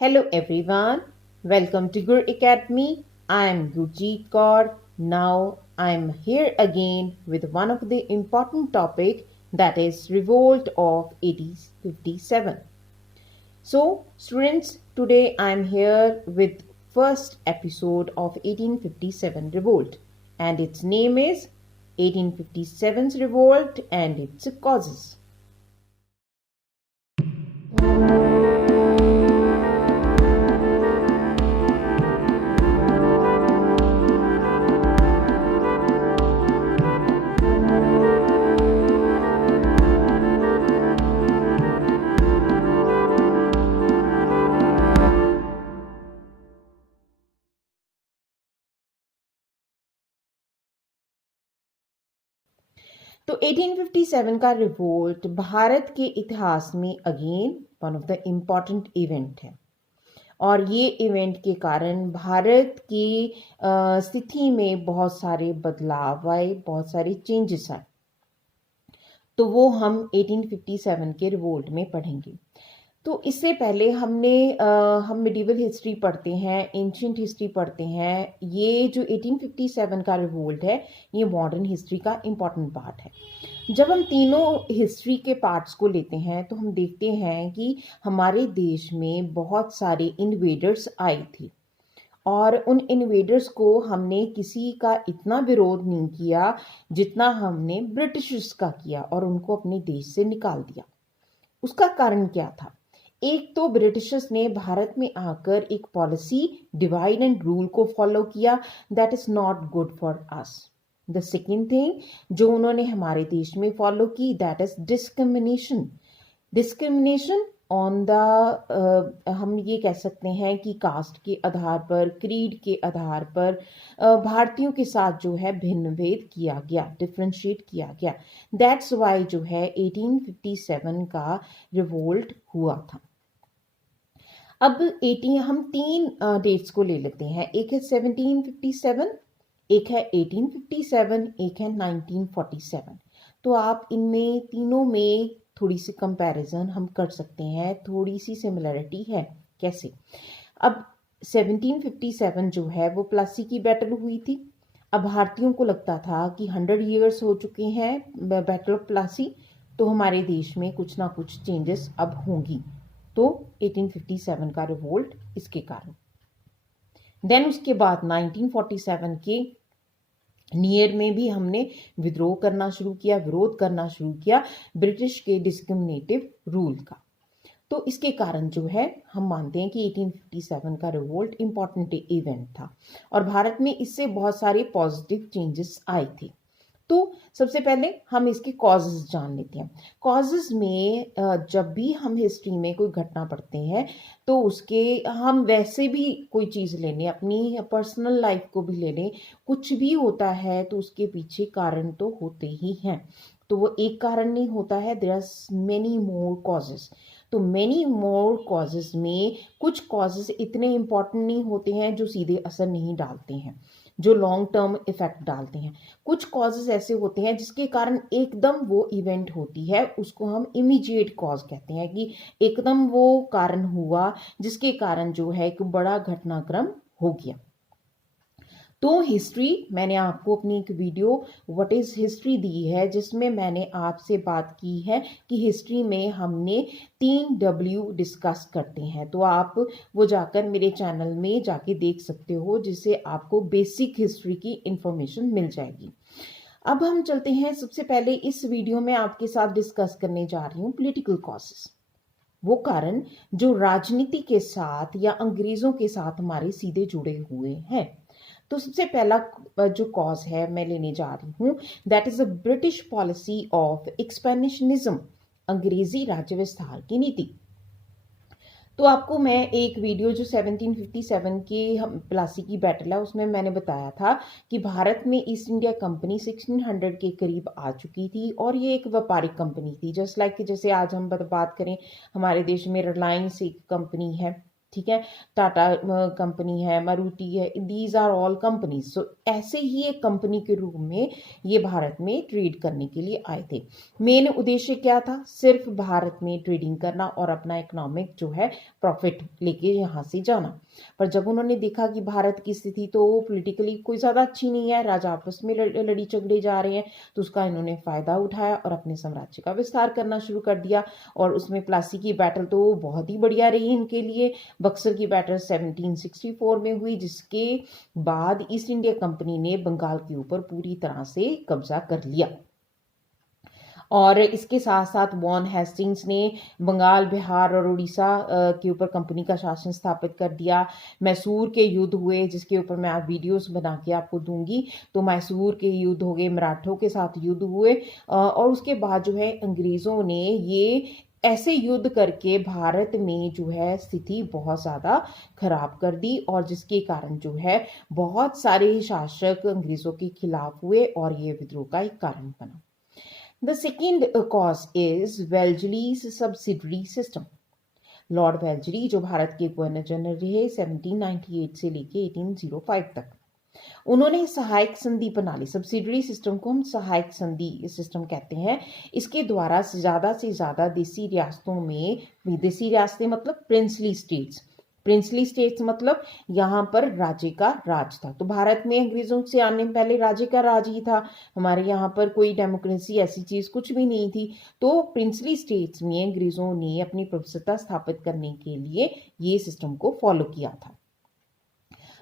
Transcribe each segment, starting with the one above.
Hello everyone, welcome to Gur Academy. I am Gurjeet Kaur. Now I am here again with one of the important topic, that is revolt of 1857. So students, today I am here with first episode of 1857 revolt, and its name is 1857's revolt and its causes. तो 1857 का revolt Bharat के इतिहास में again one of the important event है, और ये event के कारण भारत की स्थिति में बहुत सारे बदलाव आए, बहुत सारे चेंजेस आए। तो वो हम 1857 के रिवोल्ट में पढ़ेंगे। तो इससे पहले हम मिडिवल हिस्ट्री पढ़ते हैं, एंशियंट हिस्ट्री पढ़ते हैं। ये जो 1857 का रिवोल्ट है, ये मॉडर्न हिस्ट्री का इम्पॉर्टेंट पार्ट है। जब हम तीनों हिस्ट्री के पार्ट्स को लेते हैं तो हम देखते हैं कि हमारे देश में बहुत सारे इन्वेडर्स आए थे, और उन इन्वेडर्स को हमने किसी का इतना विरोध नहीं किया जितना हमने ब्रिटिशर्स का किया, और उनको अपने देश से निकाल दिया। उसका कारण क्या था? एक तो ब्रिटिशर्स ने भारत में आकर एक पॉलिसी डिवाइड एंड रूल को फॉलो किया, that is not good for us. The second thing जो उन्होंने हमारे देश में फॉलो की, that is discrimination. Discrimination on the हम ये कह सकते हैं कि कास्ट के आधार पर, क्रीड के आधार पर भारतीयों के साथ जो है भिन्न भेद किया गया, डिफ्रेंशिएट किया गया। दैट्स वाई जो है 1857 का रिवोल्ट हुआ था। अब 18 हम तीन डेट्स को ले लेते हैं। एक है 1757, एक है 1857, एक है 1947। तो आप इनमें तीनों में थोड़ी सी कंपैरिजन हम कर सकते हैं, थोड़ी सी सिमिलरिटी है। कैसे? अब 1757 जो है वो प्लासी की बैटल हुई थी। अब भारतीयों को लगता था कि 100 ईयर्स हो चुके हैं बैटल ऑफ प्लासी, तो हमारे देश में कुछ ना कुछ चेंजेस अब होंगी। तो 1857 का रिवोल्ट इसके कारण। देन उसके बाद 1947 के नियर में भी हमने विद्रोह करना शुरू किया, विरोध करना शुरू किया ब्रिटिश के डिस्क्रिमिनेटिव रूल का। तो इसके कारण जो है हम मानते हैं कि 1857 का रिवोल्ट इंपॉर्टेंट इवेंट था, और भारत में इससे बहुत सारे पॉजिटिव चेंजेस आए थे। तो सबसे पहले हम इसके कॉजेज जान लेते हैं। कॉजेज में जब भी हम हिस्ट्री में कोई घटना पढ़ते हैं तो उसके हम वैसे भी कोई चीज़ ले लें, अपनी पर्सनल लाइफ को भी ले लें, कुछ भी होता है तो उसके पीछे कारण तो होते ही हैं। तो वो एक कारण नहीं होता है, there are many more causes. तो मेनी मोर कॉजेज में कुछ कॉजेज इतने इंपॉर्टेंट नहीं होते हैं जो सीधे असर नहीं डालते हैं, जो लॉन्ग टर्म इफेक्ट डालते हैं। कुछ कॉजेज ऐसे होते हैं जिसके कारण एकदम वो इवेंट होती है, उसको हम इमीडिएट कॉज कहते हैं, कि एकदम वो कारण हुआ जिसके कारण जो है एक बड़ा घटनाक्रम हो गया। तो हिस्ट्री, मैंने आपको अपनी एक वीडियो व्हाट इज हिस्ट्री दी है, जिसमें मैंने आपसे बात की है कि हिस्ट्री में हमने 3W डिस्कस करते हैं। तो आप वो जाकर मेरे चैनल में जाके देख सकते हो, जिससे आपको बेसिक हिस्ट्री की इंफॉर्मेशन मिल जाएगी। अब हम चलते हैं, सबसे पहले इस वीडियो में आपके साथ डिस्कस करने जा रही हूँ पॉलिटिकल कॉजेस, वो कारण जो राजनीति के साथ या अंग्रेजों के साथ हमारे सीधे जुड़े हुए हैं। तो सबसे पहला जो कॉज है मैं लेने जा रही हूँ, that is a British policy of expansionism, अंग्रेजी राज्य विस्तार की नीति। तो आपको मैं एक वीडियो जो 1757 के प्लासी की बैटल है उसमें मैंने बताया था कि भारत में ईस्ट इंडिया कंपनी 1600 के करीब आ चुकी थी, और ये एक व्यापारिक कंपनी थी, जस्ट लाइक जैसे आज हम बात करें हमारे देश में रिलायंस एक कंपनी है। ठीक है, टाटा कंपनी है, मारुति है, दीज आर ऑल कंपनीज। सो ऐसे ही एक कंपनी के रूप में ये भारत में ट्रेड करने के लिए आए थे। मेन उद्देश्य क्या था? सिर्फ भारत में ट्रेडिंग करना और अपना इकोनॉमिक जो है प्रॉफिट लेके यहाँ से जाना। पर जब उन्होंने देखा कि भारत की स्थिति तो पॉलिटिकली कोई ज़्यादा अच्छी नहीं है, राजा आपस में लड़ी झगड़े जा रहे हैं, तो उसका इन्होंने फ़ायदा उठाया और अपने साम्राज्य का विस्तार करना शुरू कर दिया। और उसमें प्लासी की बैटल तो बहुत ही बढ़िया रही इनके लिए। बक्सर की बैटल 1764 में हुई, जिसके बाद ईस्ट इंडिया कंपनी ने बंगाल के ऊपर पूरी तरह से कब्जा कर लिया। और इसके साथ साथ वॉन हेस्टिंग्स ने बंगाल, बिहार और उड़ीसा के ऊपर कंपनी का शासन स्थापित कर दिया। मैसूर के युद्ध हुए, जिसके ऊपर मैं आप वीडियोस बना के आपको दूंगी। तो मैसूर के युद्ध हो गए, मराठों के साथ युद्ध हुए, और उसके बाद जो है अंग्रेज़ों ने ये ऐसे युद्ध करके भारत में जो है स्थिति बहुत ज़्यादा खराब कर दी, और जिसके कारण जो है बहुत सारे शासक अंग्रेज़ों के खिलाफ हुए और ये विद्रोह का एक कारण बना। The second cause is Wellesley's subsidiary system. Lord Wellesley जो भारत के गवर्नर जनरल रहे 1798 से लेके 1805 तक, उन्होंने सहायक संधि प्रणाली, सब्सिडरी सिस्टम को हम सहायक संधि सिस्टम कहते हैं, इसके द्वारा ज़्यादा से ज़्यादा देसी रियासतों में, देसी रियासतें मतलब प्रिंसली स्टेट्स, प्रिंसली स्टेट्स मतलब यहाँ पर राज्य का राज था। तो भारत में अंग्रेजों से आने पहले राज्य का राज ही था, हमारे यहाँ पर कोई डेमोक्रेसी ऐसी चीज कुछ भी नहीं थी। तो प्रिंसली स्टेट्स में अंग्रेजों ने अपनी प्रभुसत्ता स्थापित करने के लिए ये सिस्टम को फॉलो किया था।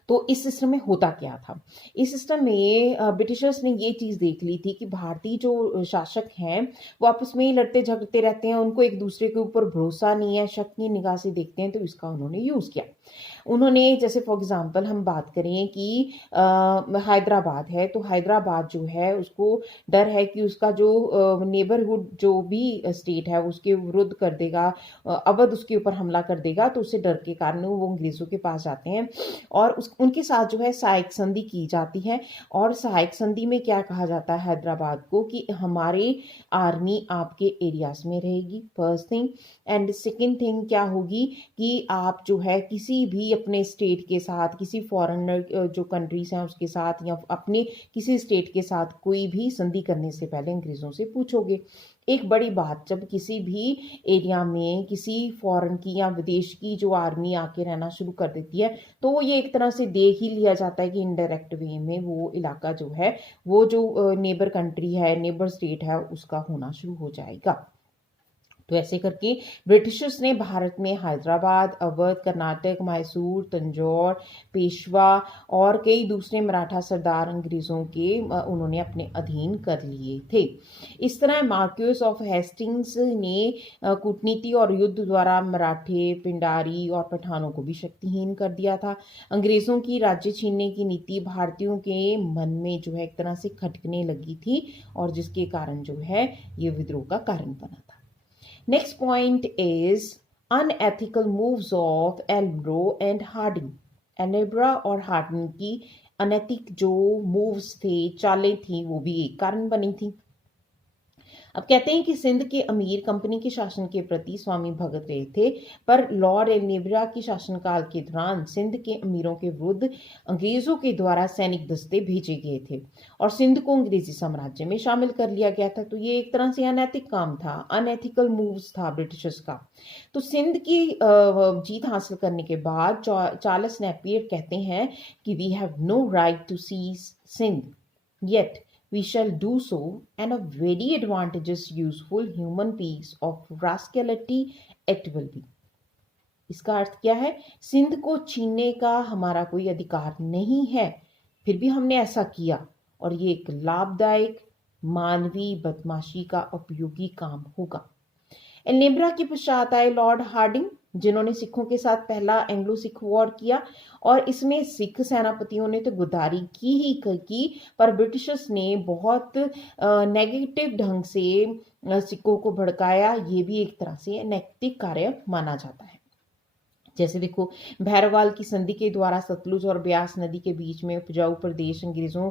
तो इस सिस्टम में होता क्या था? इस सिस्टम में ब्रिटिशर्स ने ये चीज़ देख ली थी कि भारतीय जो शासक हैं वो आपस में ही लड़ते झगड़ते रहते हैं, उनको एक दूसरे के ऊपर भरोसा नहीं है, शक की निगाह से देखते हैं, तो इसका उन्होंने यूज़ किया। उन्होंने जैसे फॉर एग्जांपल हम बात करें कि हैदराबाद है, तो हैदराबाद जो है उसको डर है कि उसका जो नेबरहुड जो भी स्टेट है उसके विरुद्ध कर देगा, अवध उसके ऊपर हमला कर देगा, तो उससे डर के कारण वो अंग्रेज़ों के पास जाते हैं और उनके साथ जो है सहायक संधि की जाती है। और सहायक संधि में क्या कहा जाता है हैदराबाद को कि हमारी आर्मी आपके एरियाज में रहेगी, first thing. And second thing क्या होगी कि आप जो है किसी भी अपने स्टेट के साथ, किसी फॉरेनर जो कंट्रीज हैं उसके साथ, या अपने किसी स्टेट के साथ कोई भी संधि करने से पहले अंग्रेज़ों से पूछोगे। एक बड़ी बात, जब किसी भी एरिया में किसी फॉरेन की या विदेश की जो आर्मी आके रहना शुरू कर देती है, तो वो ये एक तरह से देख ही लिया जाता है कि इनडायरेक्ट वे में वो इलाका जो है, वो जो नेबर कंट्री है, नेबर स्टेट है, उसका होना शुरू हो जाएगा। तो ऐसे करके ब्रिटिशर्स ने भारत में हैदराबाद, अवध, कर्नाटक, मैसूर, तंजौर, पेशवा और कई दूसरे मराठा सरदार अंग्रेज़ों के उन्होंने अपने अधीन कर लिए थे। इस तरह मार्क्वेस ऑफ हेस्टिंग्स ने कूटनीति और युद्ध द्वारा मराठे, पिंडारी और पठानों को भी शक्तिहीन कर दिया था। अंग्रेज़ों की राज्य छीनने की नीति भारतीयों के मन में जो है एक तरह से खटकने लगी थी, और जिसके कारण जो है ये विद्रोह का कारण बना था। Next point is unethical moves of Elbro and Harding. एल्ब्रा और हार्डिंग की अनैतिक जो मूव्स थे, चालें थी, वो भी एक कारण बनी थी। अब कहते हैं कि सिंध के अमीर कंपनी के शासन के प्रति स्वामी भगत रहे थे, पर लॉर्ड एल्ब्रा की शासनकाल के दौरान सिंध के अमीरों के विरुद्ध अंग्रेजों के द्वारा सैनिक दस्ते भेजे गए थे और सिंध को अंग्रेजी साम्राज्य में शामिल कर लिया गया था। तो ये एक तरह से अनैतिक काम था, अनएथिकल मूव्स था ब्रिटिशर्स का। तो सिंध की जीत हासिल करने के बाद चार्ल्स नेपियर कहते हैं कि we have no right to seize Sindh, yet we shall do so, and a very advantageous useful human piece of rascality it will be. इसका अर्थ क्या है? सिंध को छीनने का हमारा कोई अधिकार नहीं है, फिर भी हमने ऐसा किया, और ये एक लाभदायक मानवीय बदमाशी का उपयोगी काम होगा। एल्ब्रा के पश्चात आए लॉर्ड हार्डिंग, जिन्होंने सिखों के साथ पहला एंग्लो सिख वॉर किया, और इसमें सिख सेनापतियों ने तो गुदारी की ही की, पर ब्रिटिशर्स ने बहुत नेगेटिव ढंग से सिखों को भड़काया। ये भी एक तरह से नैतिक कार्य माना जाता है। जैसे देखो, भैरवाल की संधि के द्वारा सतलुज और ब्यास नदी के बीच में उपजाऊ प्रदेश अंग्रेजों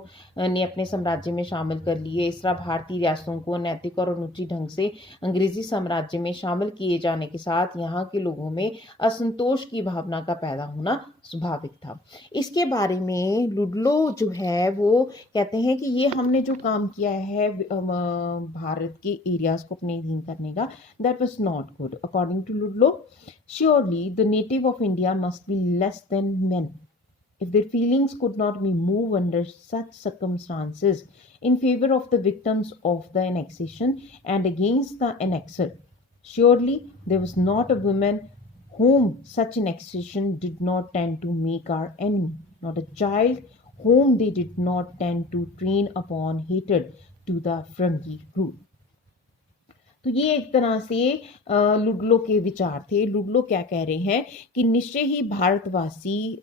ने अपने साम्राज्य में शामिल कर लिए। इस तरह भारतीय रियासतों को नैतिक और अनुचित ढंग से अंग्रेजी साम्राज्य में शामिल किए जाने के साथ यहाँ के लोगों में असंतोष की भावना का पैदा होना स्वाभाविक था। इसके बारे में लुडलो जो है वो कहते हैं कि ये हमने जो काम किया है भारत के एरियाज को अपने अधीन करने का, that was not good according to Ludlow. Surely the native of India must be less than men. If their feelings could not be moved under such circumstances in favor of the victims of the annexation and against the annexer, surely there was not a woman whom such annexation did not tend to make our enemy, not a child whom they did not tend to train upon hatred to the Frangi rule. तो ये एक तरह से Ludlow के विचार थे। Ludlow क्या कह रहे हैं कि निश्चय ही भारतवासी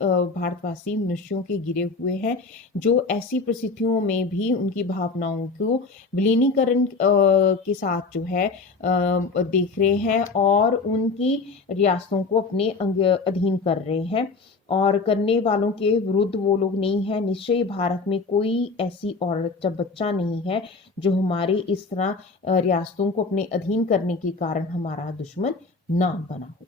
मनुष्यों के गिरे हुए हैं जो ऐसी परिस्थितियों में भी उनकी भावनाओं को विलीनीकरण के साथ जो है देख रहे हैं और उनकी रियासतों को अपने अधीन कर रहे हैं और करने वालों के विरुद्ध वो लोग नहीं है। निश्चय भारत में कोई ऐसी औरत या बच्चा नहीं है जो हमारे इस तरह रियासतों को अपने अधीन करने के कारण हमारा दुश्मन ना बना हो।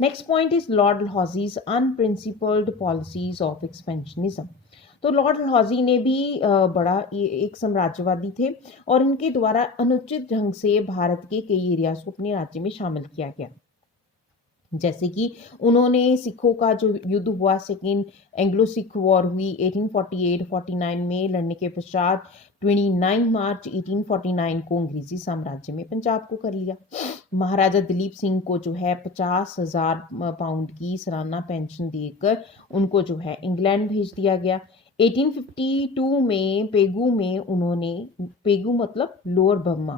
Next point is Lord Dalhousie's unprincipled policies of expansionism. तो लॉर्ड डलहौजी ने भी बड़ा एक साम्राज्यवादी थे और इनके द्वारा अनुचित ढंग से भारत के कई एरियाज को अपने राज्य में शामिल किया गया। जैसे कि उन्होंने सिखों का जो युद्ध हुआ, सेकेंड एंग्लो सिख वॉर हुई 1848-49 में लड़ने के पश्चात 29 मार्च 1849 को अंग्रेजी साम्राज्य में पंजाब को कर लिया। महाराजा दिलीप सिंह को जो है 50,000 पाउंड की सालाना पेंशन देकर उनको जो है इंग्लैंड भेज दिया गया। 1852 में उन्होंने पेगू मतलब लोअर बर्मा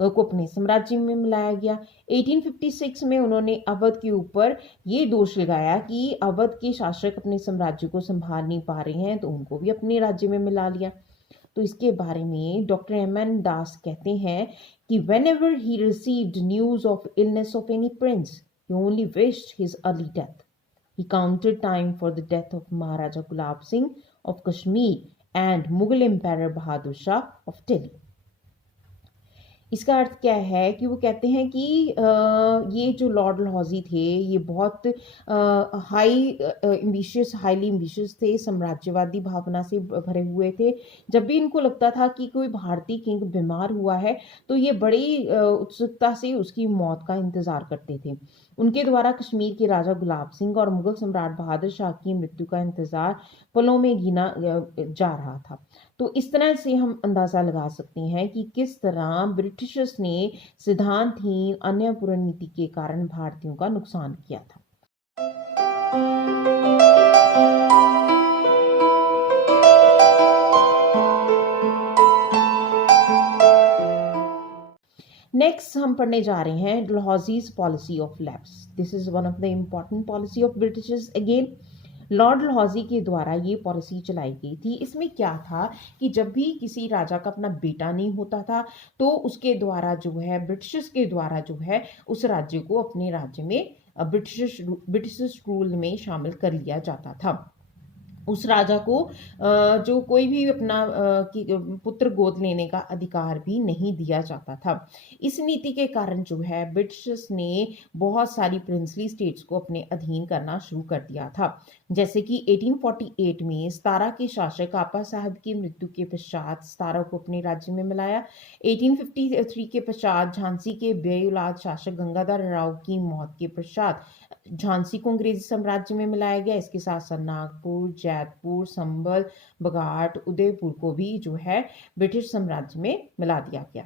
को अपने साम्राज्य में मिलाया गया। 1856 में उन्होंने अवध के ऊपर ये दोष लगाया कि अवध के शासक अपने साम्राज्य को संभाल नहीं पा रहे हैं, तो उनको भी अपने राज्य में मिला लिया। तो इसके बारे में डॉक्टर एम.एन. दास कहते हैं कि whenever he received news of illness of any prince, he only wished his early death. He counted time for the death of Maharaja Gulab Singh of Kashmir and Mughal Emperor Bahadur Shah of Delhi. इसका अर्थ क्या है कि वो कहते हैं कि ये जो लॉर्ड डलहौजी थे ये बहुत हाईली एम्बिशियस थे, साम्राज्यवादी भावना से भरे हुए थे। जब भी इनको लगता था कि कोई भारतीय किंग बीमार हुआ है तो ये बड़ी उत्सुकता से उसकी मौत का इंतज़ार करते थे। उनके द्वारा कश्मीर के राजा गुलाब सिंह और मुगल सम्राट बहादुर शाह की मृत्यु का इंतज़ार पलों में गिना जा रहा था। तो इस तरह से हम अंदाज़ा लगा सकते हैं कि किस तरह ब्रिटिशर्स ने सिद्धांतहीन अन्यायपूर्ण नीति के कारण भारतीयों का नुकसान किया था। नेक्स्ट हम पढ़ने जा रहे हैं Dalhousie's policy of lapse. This is one of the important policy of britishers again. Lord Dalhousie के द्वारा ये पॉलिसी चलाई गई थी। इसमें क्या था कि जब भी किसी राजा का अपना बेटा नहीं होता था तो उसके द्वारा जो है ब्रिटिशर्स के द्वारा जो है उस राज्य को अपने राज्य में ब्रिटिश रूल में शामिल कर लिया जाता था। उस राजा को जो कोई भी अपना पुत्र गोद लेने का अधिकार भी नहीं दिया जाता था। इस नीति के कारण जो है ब्रिटिशर्स ने बहुत सारी प्रिंसली स्टेट्स को अपने अधीन करना शुरू कर दिया था। जैसे कि 1848 में सतारा के शासक आपा साहब की मृत्यु के पश्चात सतारा को अपने राज्य में मिलाया। 1853 के पश्चात झांसी के बेऔलाद शासक गंगाधर राव की मौत के पश्चात झांसी को अंग्रेजी साम्राज्य में मिलाया गया। इसके साथ साथ नागपुर, जैतपुर, संभल, बघाट, उदयपुर को भी जो है ब्रिटिश साम्राज्य में मिला दिया गया।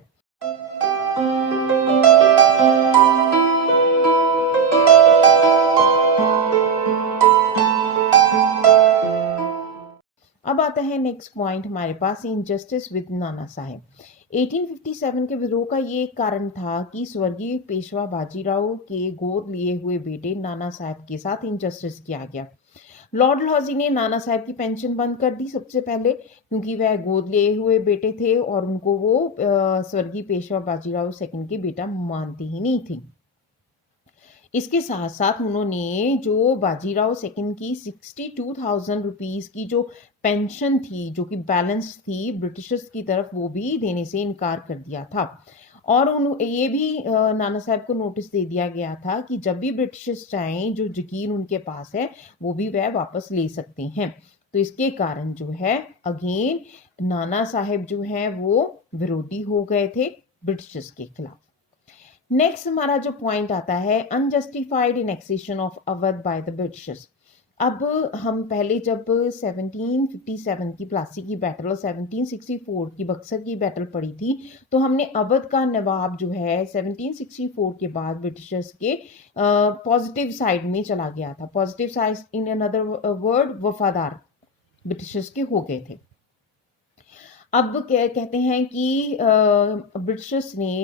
अब आता है नेक्स्ट पॉइंट हमारे पास, इनजस्टिस विद नाना साहेब। 1857 के विद्रोह का ये एक कारण था कि स्वर्गीय पेशवा बाजीराव के गोद लिए हुए बेटे नाना साहब के साथ इनजस्टिस किया गया। लॉर्ड डलहौजी ने नाना साहब की पेंशन बंद कर दी सबसे पहले, क्योंकि वह गोद लिए हुए बेटे थे और उनको वो स्वर्गीय पेशवा बाजीराव सेकंड के बेटा मानती ही नहीं थी। इसके साथ साथ उन्होंने जो बाजीराव सेकंड की 62,000 रुपीस की जो पेंशन थी, जो कि बैलेंस थी ब्रिटिशर्स की तरफ, वो भी देने से इनकार कर दिया था। और ये भी नाना साहब को नोटिस दे दिया गया था कि जब भी ब्रिटिशर्स चाहें, जो जकीन उनके पास है वो भी वह वापस ले सकते हैं। तो इसके कारण जो है अगेन नाना साहब जो है वो विरोधी हो गए थे ब्रिटिशर्स के खिलाफ। नेक्स्ट हमारा जो पॉइंट आता है, unjustified annexation of Awadh by the britishers. अब हम पहले जब 1757 की प्लासी की बैटल और 1764 की बक्सर की बैटल पड़ी थी, तो हमने अवध का नवाब जो है 1764 के बाद ब्रिटिशर्स के पॉजिटिव साइड में चला गया था। Positive side in another word वफादार ब्रिटिशर्स के हो गए थे। अब कहते हैं कि ब्रिटिशर्स ने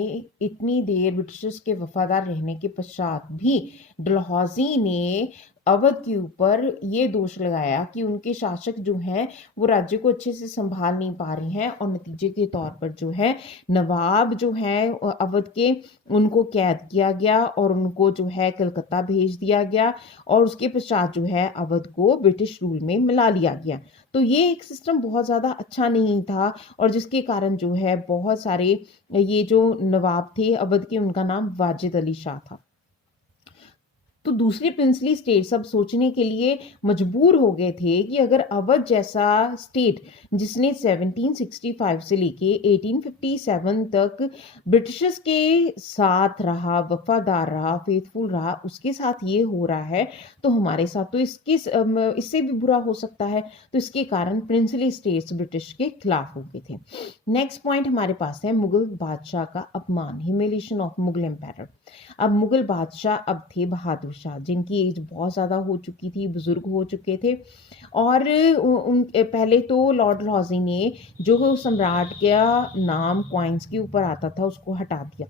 इतनी देर ब्रिटिशर्स के वफादार रहने के पश्चात भी डलहौजी ने अवध के ऊपर ये दोष लगाया कि उनके शासक जो हैं वो राज्य को अच्छे से संभाल नहीं पा रहे हैं, और नतीजे के तौर पर जो है नवाब जो है अवध के, उनको कैद किया गया और उनको जो है कलकत्ता भेज दिया गया, और उसके पश्चात जो है अवध को ब्रिटिश रूल में मिला लिया गया। तो ये एक सिस्टम बहुत ज़्यादा अच्छा नहीं था, और जिसके कारण जो है बहुत सारे ये जो नवाब थे अवध के, उनका नाम वाजिद अली शाह था। तो दूसरे प्रिंसली स्टेट्स अब सोचने के लिए मजबूर हो गए थे कि अगर अवध जैसा स्टेट जिसने 1765 से लेके 1857 तक ब्रिटिशर्स के साथ रहा, वफादार रहा, फेथफुल रहा, उसके साथ ये हो रहा है तो हमारे साथ तो इससे भी बुरा हो सकता है। तो इसके कारण प्रिंसली स्टेट्स ब्रिटिश के खिलाफ हो गए थे। नेक्स्ट पॉइंट हमारे पास है मुगल बादशाह का अपमान, ह्यूमिलिएशन ऑफ मुगल एम्पायर। अब मुगल बादशाह अब थे बहादुर शाह, जिनकी एज बहुत ज़्यादा हो चुकी थी, बुजुर्ग हो चुके थे, और पहले तो लॉर्ड डलहौजी ने जो सम्राट का नाम कॉइन्स के ऊपर आता था उसको हटा दिया।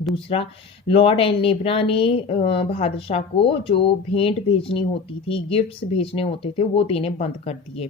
दूसरा, लॉर्ड एलनेबरा ने बहादुर शाह को जो भेंट भेजनी होती थी, गिफ्ट्स भेजने होते थे, वो देने बंद कर दिए।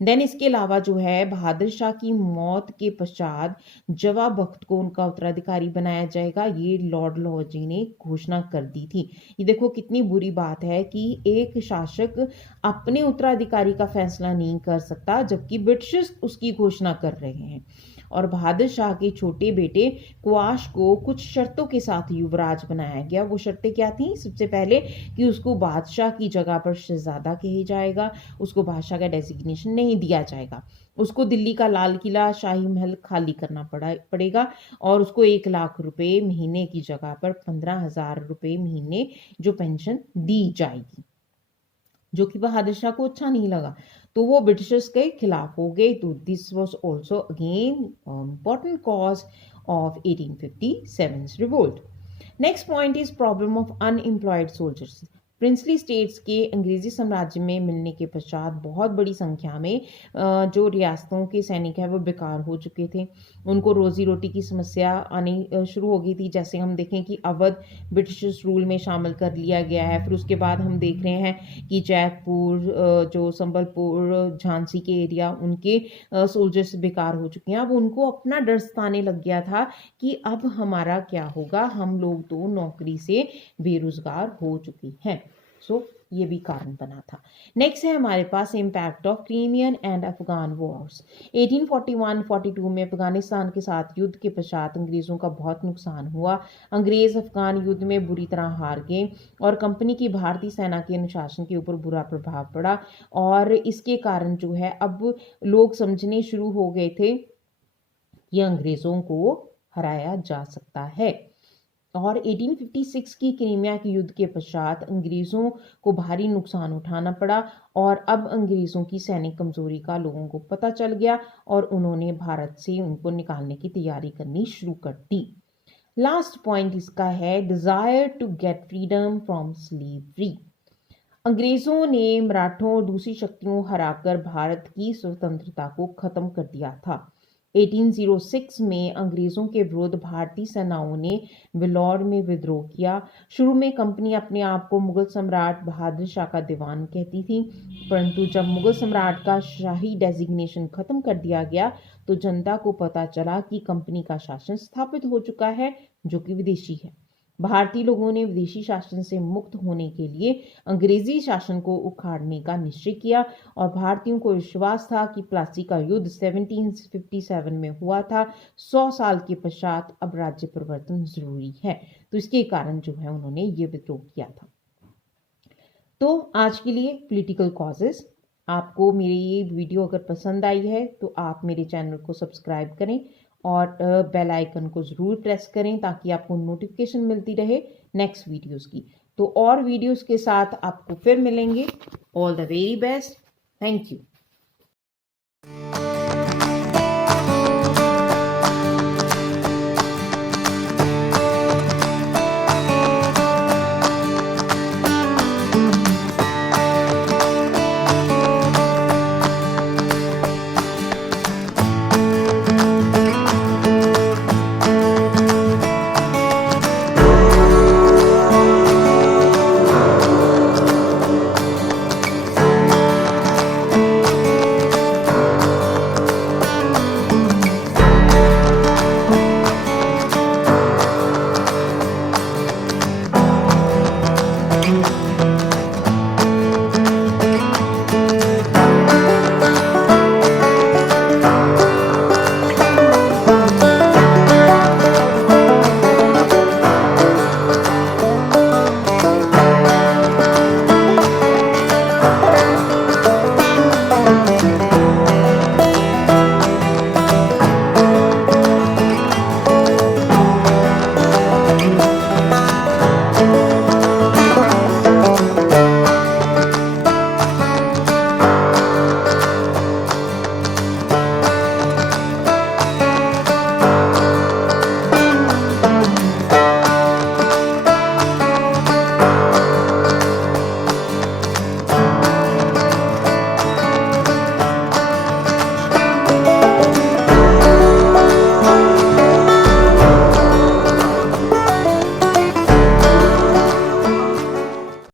देन इसके अलावा जो है बहादुर शाह की मौत के पश्चात जवा बख्त को उनका उत्तराधिकारी बनाया जाएगा, ये लॉर्ड डलहौजी ने घोषणा कर दी थी। ये देखो कितनी बुरी बात है कि एक शासक अपने उत्तराधिकारी का फैसला नहीं कर सकता, जबकि ब्रिटिशर्स उसकी घोषणा कर रहे हैं। और बहादुर शाह के छोटे बेटे कुआश को कुछ शर्तों के साथ युवराज बनाया गया। वो शर्तें क्या थी? सबसे पहले कि उसको बादशाह की जगह पर शहजादा कहे जाएगा, उसको बादशाह का डेजिग्नेशन नहीं दिया जाएगा, उसको दिल्ली का लाल किला, शाही महल खाली करना पड़ेगा, और उसको 1 लाख रुपए महीने की जगह पर 15,000 रुपए महीने जो पेंशन दी जाएगी, जो कि बहादुर शाह को अच्छा नहीं लगा, तो वो ब्रिटिशर्स के खिलाफ हो गए। तो this was also again important cause of 1857 revolt. Next point is problem of unemployed soldiers. Princely states के अंग्रेजी साम्राज्य में मिलने के पश्चात बहुत बड़ी संख्या में जो रियासतों के सैनिक हैं वो बेकार हो चुके थे, उनको रोजी रोटी की समस्या आनी शुरू हो गई थी। जैसे हम देखें कि अवध ब्रिटिश रूल में शामिल कर लिया गया है, फिर उसके बाद हम देख रहे हैं कि जयपुर, जो संबलपुर, झांसी के एरिया, उनके सोल्जर्स बेकार हो चुके हैं। अब उनको अपना डर सताने लग गया था कि अब हमारा क्या होगा, हम लोग तो नौकरी से बेरोजगार हो चुके हैं। ये भी कारण बना था। नेक्स्ट है हमारे पास impact of Crimean and Afghan wars. 1841-42 में अफगानिस्तान के साथ युद्ध के पश्चात अंग्रेज़ों का बहुत नुकसान हुआ। अंग्रेज अफगान युद्ध में बुरी तरह हार गए, और कंपनी की भारतीय सेना के अनुशासन के ऊपर बुरा प्रभाव पड़ा, और इसके कारण जो है अब लोग समझने शुरू हो गए थे कि अंग्रेज़ों को हराया जा सकता है। और 1856 की क्रीमिया के युद्ध के पश्चात अंग्रेज़ों को भारी नुकसान उठाना पड़ा, और अब अंग्रेज़ों की सैनिक कमजोरी का लोगों को पता चल गया, और उन्होंने भारत से उनको निकालने की तैयारी करनी शुरू कर दी। लास्ट पॉइंट इसका है desire to get freedom from slavery. अंग्रेज़ों ने मराठों और दूसरी शक्तियों हराकर भारत की स्वतंत्रता को खत्म कर दिया था। 1806 में अंग्रेज़ों के विरुद्ध भारतीय सेनाओं ने विलौर में विद्रोह किया। शुरू में कंपनी अपने आप को मुगल सम्राट बहादुर शाह का दीवान कहती थी, परंतु जब मुगल सम्राट का शाही डेजिग्नेशन खत्म कर दिया गया तो जनता को पता चला कि कंपनी का शासन स्थापित हो चुका है, जो कि विदेशी है। भारतीय लोगों ने विदेशी शासन से मुक्त होने के लिए अंग्रेजी शासन को उखाड़ने का निश्चय किया और भारतीयों को विश्वास था कि प्लासी का युद्ध 1757 में हुआ था। 100 साल के पश्चात अब राज्य परिवर्तन जरूरी है, तो इसके कारण जो है उन्होंने ये विद्रोह किया था। तो आज के लिए पॉलिटिकल कॉजेस। आपको मेरी ये वीडियो अगर पसंद आई है तो आप मेरे चैनल को सब्सक्राइब करें और बेल आइकन को ज़रूर प्रेस करें ताकि आपको नोटिफिकेशन मिलती रहे नेक्स्ट वीडियोस की। तो और वीडियोस के साथ आपको फिर मिलेंगे। All the very best. Thank you.